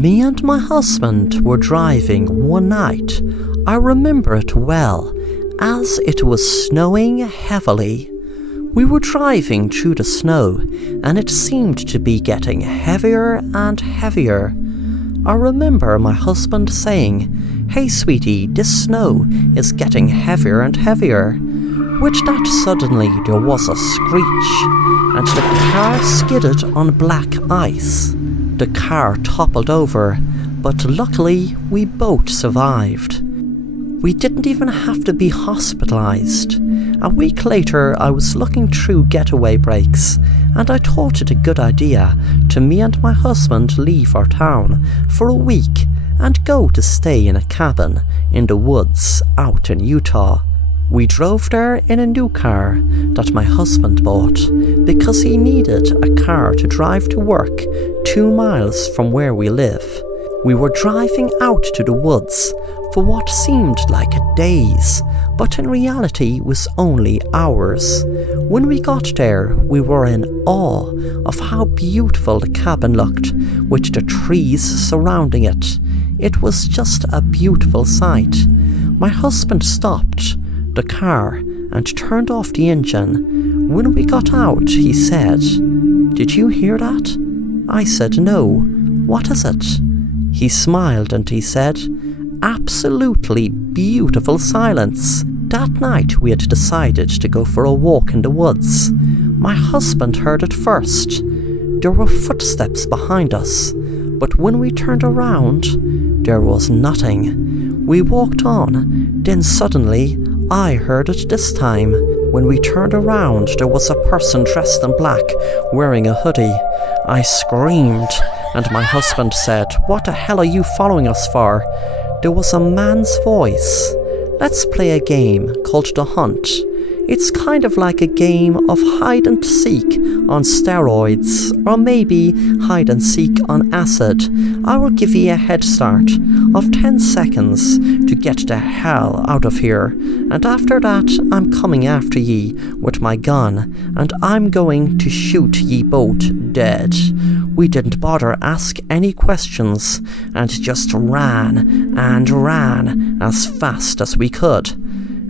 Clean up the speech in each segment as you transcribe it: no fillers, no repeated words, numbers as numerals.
Me and my husband were driving one night. I remember it well, as it was snowing heavily. We were driving through the snow, and it seemed to be getting heavier and heavier. I remember my husband saying, "Hey sweetie, this snow is getting heavier and heavier." With that suddenly there was a screech, and the car skidded on black ice. The car toppled over, but luckily we both survived. We didn't even have to be hospitalized. A week later I was looking through getaway breaks, and I thought it a good idea to me and my husband leave our town for a week and go to stay in a cabin in the woods out in Utah. We drove there in a new car that my husband bought because he needed a car to drive to work 2 miles from where we live. We were driving out to the woods for what seemed like days, but in reality was only hours. When we got there, we were in awe of how beautiful the cabin looked with the trees surrounding it. It was just a beautiful sight. My husband stopped the car and turned off the engine. When we got out, he said, "Did you hear that?" I said, "No. What is it?" He smiled and he said, "Absolutely beautiful silence." That night we had decided to go for a walk in the woods. My husband heard it first. There were footsteps behind us, but when we turned around, there was nothing. We walked on, then suddenly I heard it this time. When we turned around, there was a person dressed in black, wearing a hoodie. I screamed, and my husband said, "What the hell are you following us for?" There was a man's voice. "Let's play a game called The Hunt. It's kind of like a game of hide and seek on steroids, or maybe hide and seek on acid. I will give you a head start of 10 seconds to get the hell out of here, and after that I'm coming after ye with my gun, and I'm going to shoot ye both dead." We didn't bother ask any questions, and just ran and ran as fast as we could.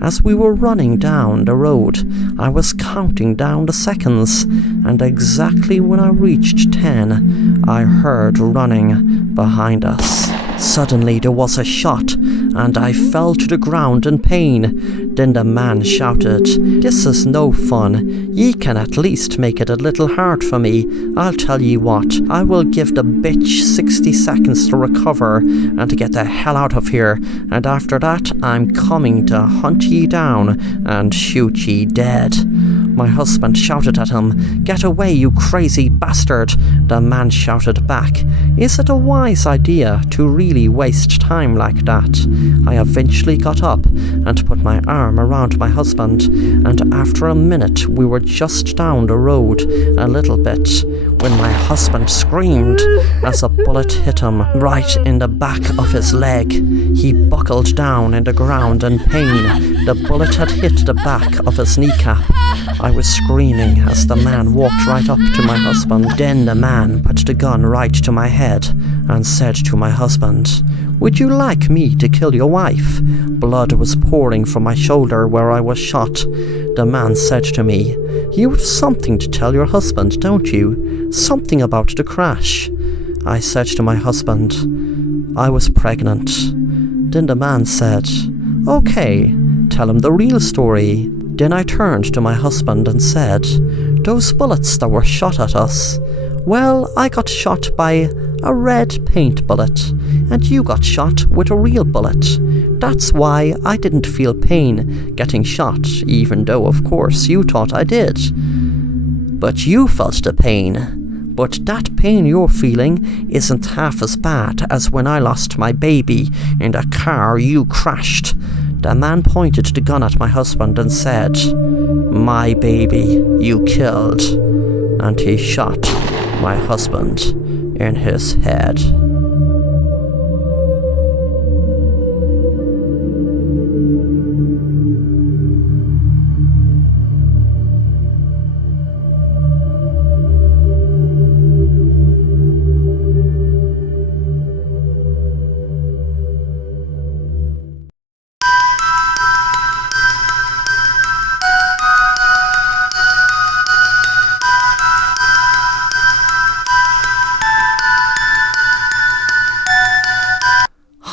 As we were running down the road, I was counting down the seconds, and exactly when I reached 10, I heard running behind us. Suddenly there was a shot, and I fell to the ground in pain. Then the man shouted, "This is no fun. Ye can at least make it a little hard for me. I'll tell ye what, I will give the bitch 60 seconds to recover and to get the hell out of here, and after that I'm coming to hunt ye down and shoot ye dead." My husband shouted at him, "Get away, you crazy bastard!" The man shouted back, "Is it a wise idea to really waste time like that?" I eventually got up and put my arm around my husband, and after a minute we were just down the road a little bit when my husband screamed as a bullet hit him right in the back of his leg. He buckled down in the ground in pain. The bullet had hit the back of his kneecap. I was screaming as the man walked right up to my husband. Then the man put the gun right to my head and said to my husband, "Would you like me to kill your wife?" Blood was pouring from my shoulder where I was shot. The man said to me, "You have something to tell your husband, don't you? Something about the crash." I said to my husband, "I was pregnant." Then the man said, "Okay, tell him the real story." Then I turned to my husband and said, "Those bullets that were shot at us, well, I got shot by a red paint bullet, and you got shot with a real bullet. That's why I didn't feel pain getting shot, even though of course you thought I did. But you felt the pain. But that pain you're feeling isn't half as bad as when I lost my baby in the car you crashed." The man pointed the gun at my husband and said, "My baby you killed," and he shot my husband in his head.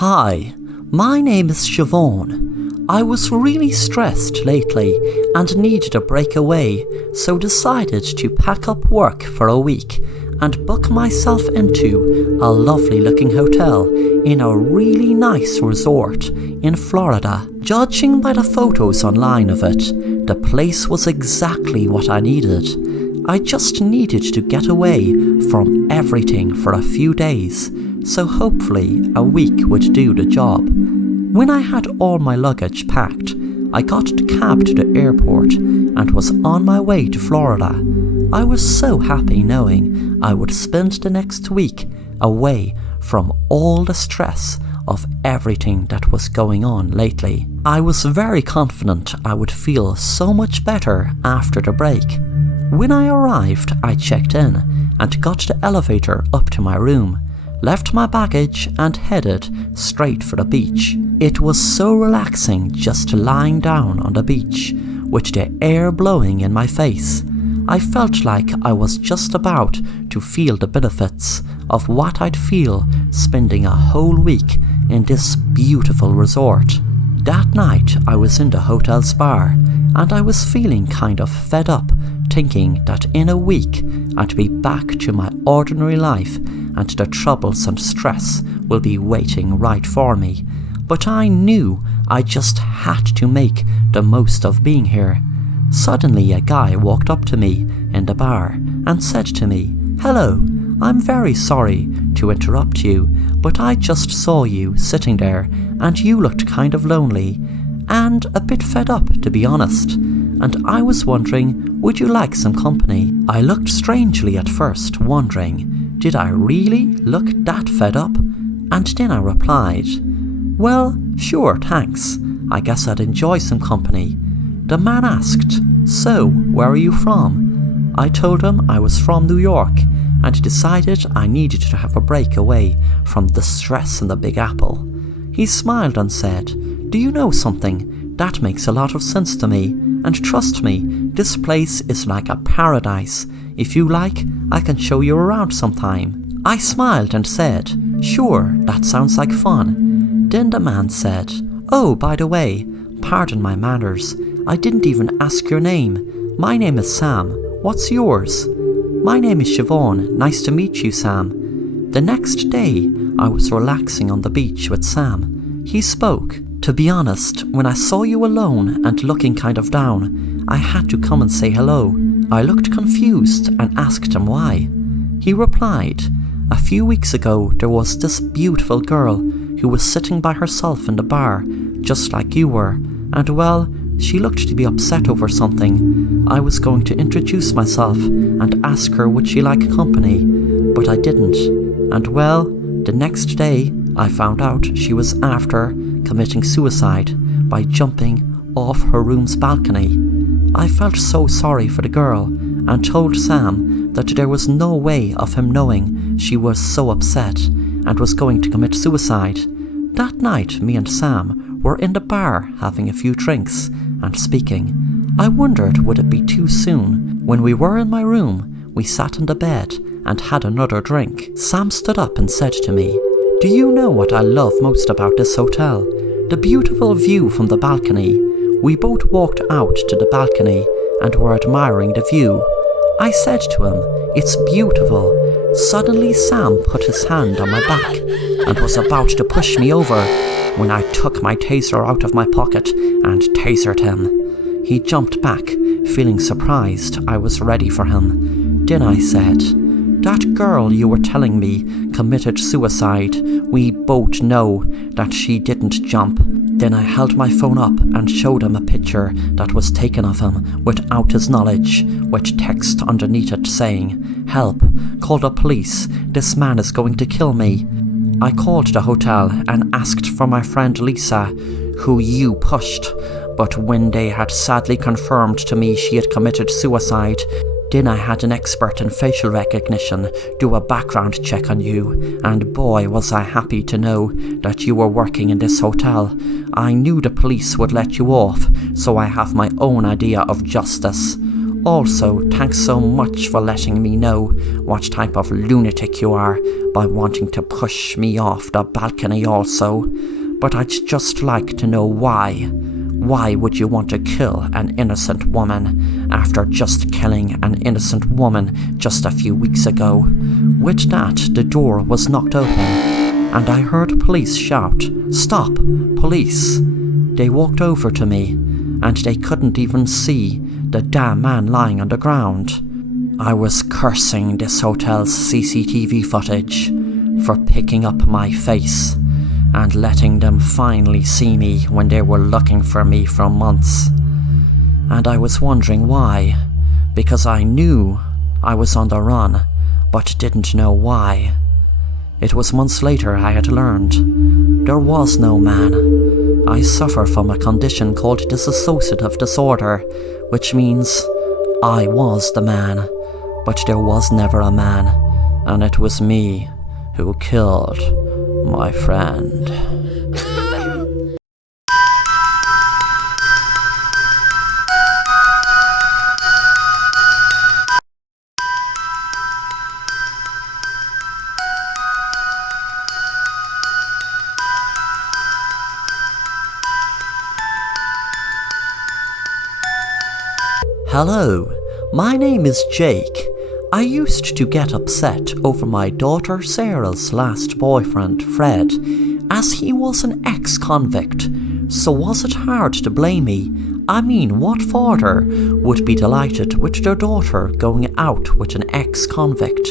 Hi, my name is Siobhan. I was really stressed lately and needed a breakaway, so decided to pack up work for a week and book myself into a lovely looking hotel in a really nice resort in Florida. Judging by the photos online of it, the place was exactly what I needed. I just needed to get away from everything for a few days, so hopefully a week would do the job. When I had all my luggage packed, I got the cab to the airport and was on my way to Florida. I was so happy knowing I would spend the next week away from all the stress of everything that was going on lately. I was very confident I would feel so much better after the break. When I arrived, I checked in and got the elevator up to my room, left my baggage and headed straight for the beach. It was so relaxing just lying down on the beach with the air blowing in my face. I felt like I was just about to feel the benefits of what I'd feel spending a whole week in this beautiful resort. That night I was in the hotel's bar and I was feeling kind of fed up, thinking that in a week I'd be back to my ordinary life and the troubles and stress will be waiting right for me. But I knew I just had to make the most of being here. Suddenly a guy walked up to me in the bar and said to me, "Hello, I'm very sorry to interrupt you, but I just saw you sitting there and you looked kind of lonely and a bit fed up, to be honest, and I was wondering, would you like some company?" I looked strangely at first, wondering, did I really look that fed up? And then I replied, "Well, sure, thanks. I guess I'd enjoy some company." The man asked, "So, where are you from?" I told him I was from New York and decided I needed to have a break away from the stress in the Big Apple. He smiled and said, "Do you know something? That makes a lot of sense to me, and trust me, this place is like a paradise. If you like, I can show you around sometime." I smiled and said, "Sure, that sounds like fun." Then the man said, "Oh, by the way, pardon my manners, I didn't even ask your name. My name is Sam. What's yours?" "My name is Siobhan. Nice to meet you, Sam." The next day, I was relaxing on the beach with Sam. He spoke. "To be honest, when I saw you alone and looking kind of down, I had to come and say hello." I looked confused and asked him why. He replied, "A few weeks ago there was this beautiful girl who was sitting by herself in the bar, just like you were, and well, she looked to be upset over something. I was going to introduce myself and ask her would she like company, but I didn't. And well, the next day I found out she was after committing suicide by jumping off her room's balcony. I felt so sorry for the girl and told Sam that there was no way of him knowing she was so upset and was going to commit suicide. That night me and Sam were in the bar having a few drinks and speaking. I wondered would it be too soon. When we were in my room, we sat on the bed and had another drink. Sam stood up and said to me, "Do you know what I love most about this hotel? The beautiful view from the balcony." We both walked out to the balcony and were admiring the view. I said to him, "It's beautiful." Suddenly Sam put his hand on my back and was about to push me over when I took my taser out of my pocket and tasered him. He jumped back, feeling surprised I was ready for him. Then I said, "That girl you were telling me committed suicide. We both know that she didn't jump." Then I held my phone up and showed him a picture that was taken of him without his knowledge, with text underneath it saying, "Help, call the police, this man is going to kill me." I called the hotel and asked for my friend Lisa, who you pushed, but when they had sadly confirmed to me she had committed suicide, then I had an expert in facial recognition do a background check on you, and boy was I happy to know that you were working in this hotel. I knew the police would let you off, so I have my own idea of justice. Also, thanks so much for letting me know what type of lunatic you are by wanting to push me off the balcony also. But I'd just like to know why. Why would you want to kill an innocent woman after just killing an innocent woman just a few weeks ago? With that, the door was knocked open, and I heard police shout, "Stop, police!" They walked over to me, and they couldn't even see the damn man lying on the ground. I was cursing this hotel's CCTV footage for picking up my face and letting them finally see me when they were looking for me for months. And I was wondering why, because I knew I was on the run, but didn't know why. It was months later I had learned there was no man. I suffer from a condition called dissociative disorder, which means I was the man, but there was never a man, and it was me who killed my friend. Hello, my name is Jake. I used to get upset over my daughter Sarah's last boyfriend, Fred, as he was an ex-convict. So was it hard to blame me? I mean, what father would be delighted with their daughter going out with an ex-convict?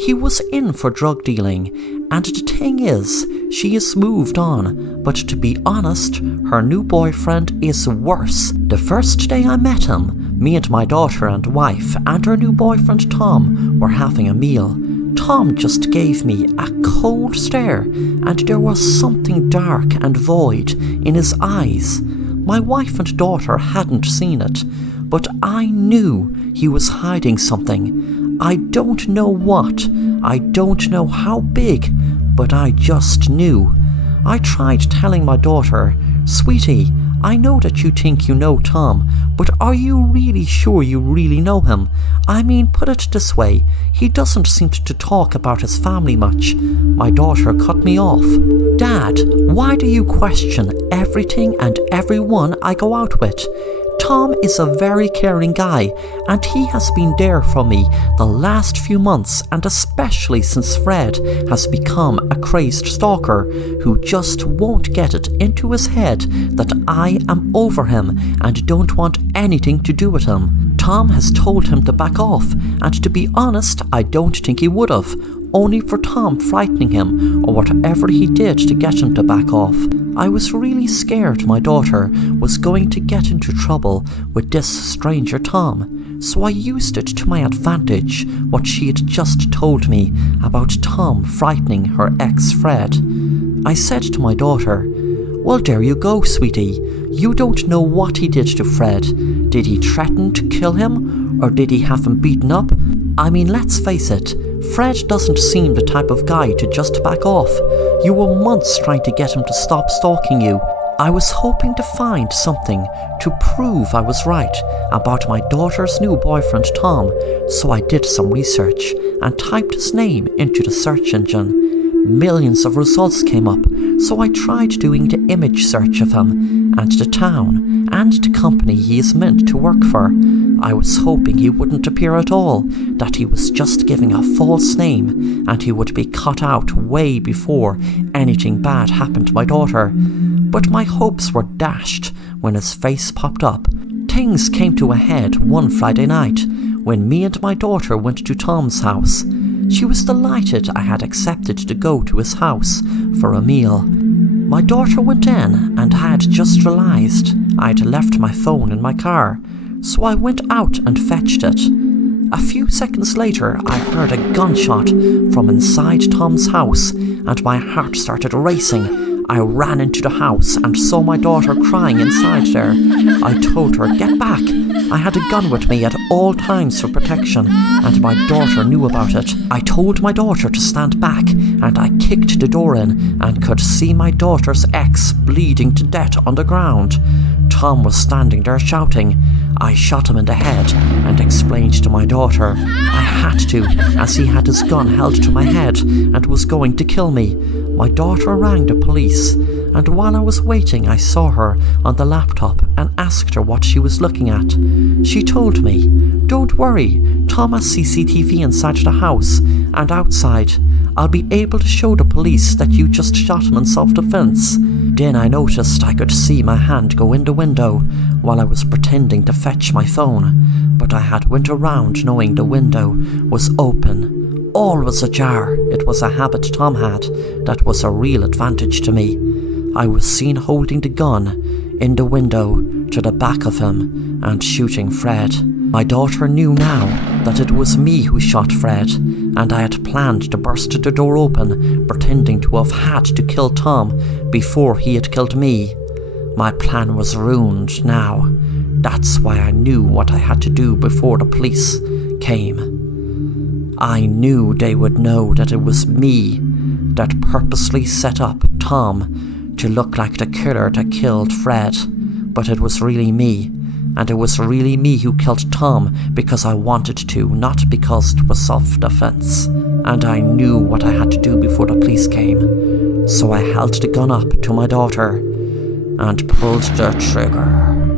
He was in for drug dealing, and the thing is, she has moved on, but to be honest, her new boyfriend is worse. The first day I met him, me and my daughter and wife and her new boyfriend Tom were having a meal. Tom just gave me a cold stare, and there was something dark and void in his eyes. My wife and daughter hadn't seen it, but I knew he was hiding something. I don't know what, I don't know how big, but I just knew. I tried telling my daughter, "Sweetie, I know that you think you know Tom, but are you really sure you really know him? I mean, put it this way, he doesn't seem to talk about his family much." My daughter cut me off. "Dad, why do you question everything and everyone I go out with? Tom is a very caring guy, and he has been there for me the last few months, and especially since Fred has become a crazed stalker who just won't get it into his head that I am over him and don't want anything to do with him. Tom has told him to back off, and to be honest, I don't think he would have, only for Tom frightening him or whatever he did to get him to back off. I was really scared my daughter was going to get into trouble with this stranger Tom, so I used it to my advantage what she had just told me about Tom frightening her ex Fred. I said to my daughter, "Well, there you go, sweetie. You don't know what he did to Fred. Did he threaten to kill him, or did he have him beaten up? I mean, let's face it, Fred doesn't seem the type of guy to just back off. You were months trying to get him to stop stalking you. I was hoping to find something to prove I was right about my daughter's new boyfriend Tom, so I did some research and typed his name into the search engine. Millions of results came up, so I tried doing the image search of him, and the town, and the company he is meant to work for. I was hoping he wouldn't appear at all, that he was just giving a false name, and he would be cut out way before anything bad happened to my daughter. But my hopes were dashed when his face popped up. Things came to a head one Friday night, when me and my daughter went to Tom's house. She was delighted I had accepted to go to his house for a meal. My daughter went in and had just realised I'd left my phone in my car, so I went out and fetched it. A few seconds later, I heard a gunshot from inside Tom's house, and my heart started racing. I ran into the house and saw my daughter crying inside there. I told her, "Get back." I had a gun with me at all times for protection, and my daughter knew about it. I told my daughter to stand back, and I kicked the door in and could see my daughter's ex bleeding to death on the ground. Tom was standing there shouting. I shot him in the head and explained to my daughter I had to, as he had his gun held to my head and was going to kill me. My daughter rang the police, and while I was waiting I saw her on the laptop and asked her what she was looking at. She told me, "Don't worry, Tom has CCTV inside the house and outside. I'll be able to show the police that you just shot him in self-defense." Then I noticed I could see my hand go in the window while I was pretending to fetch my phone, but I had went around knowing the window was open. All was ajar. It was a habit Tom had that was a real advantage to me. I was seen holding the gun in the window to the back of him and shooting Fred. My daughter knew now that it was me who shot Fred, and I had planned to burst the door open, pretending to have had to kill Tom before he had killed me. My plan was ruined now. That's why I knew what I had to do before the police came. I knew they would know that it was me that purposely set up Tom to look like the killer that killed Fred, but it was really me. And it was really me who killed Tom because I wanted to, not because it was self-defense. And I knew what I had to do before the police came. So I held the gun up to my daughter and pulled the trigger.